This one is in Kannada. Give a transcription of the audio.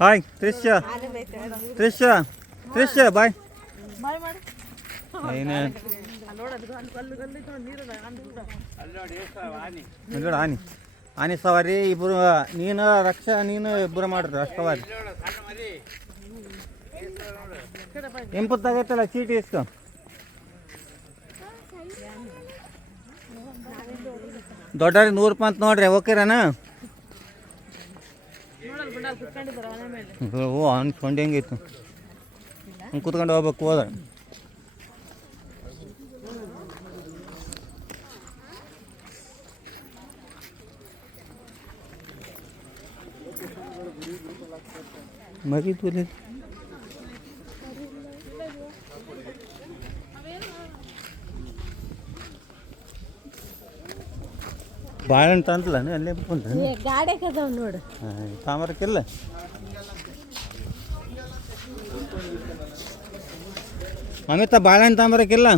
ಹಾಯ್ ತ್ರಿಷ್ಯ ತ್ರಿಷ್ಯ ತ್ರಿಷ್ಯ ಬಾಯ್ ಏನು ನೋಡ ಆನಿ ಆನೆ ಸವಾರಿ ಇಬ್ಬರು ನೀನು ರಕ್ಷಾ ನೀನು ಇಬ್ಬರು ಮಾಡ್ರಿ ಅಷ್ಟು ಸವಾರಿ ಎಂಪತ್ತಾಗೈತಲ್ಲ ಚೀಟಿ ಇಸ್ಕೊ ದೊಡ್ಡವ್ರಿಗೆ 100 ರೂಪಾಯಿ ಅಂತ ನೋಡ್ರಿ ಓಕೆರಾನ ಓ ಅವ್ನು ಸೊಂಡಿ ಹೆಂಗಿತ್ತು ಹಂಗೆ ಕೂತ್ಕೊಂಡು ಹೋಗ್ಬೇಕು ಹೋದ ಮಗಿತು ಬಾಳೆಹಣ್ಣು ತಂತಲ್ಲ ಅಲ್ಲೇ ಬಂದ ಗಾಡಿ ಕದಾವ ನೋಡು ತಾಮರಕ್ಕಿಲ್ಲ ಅಮಿತ ಬಾಳೆಹಣ್ಣು ತಾಂಬರಕ್ಕಿಲ್ಲ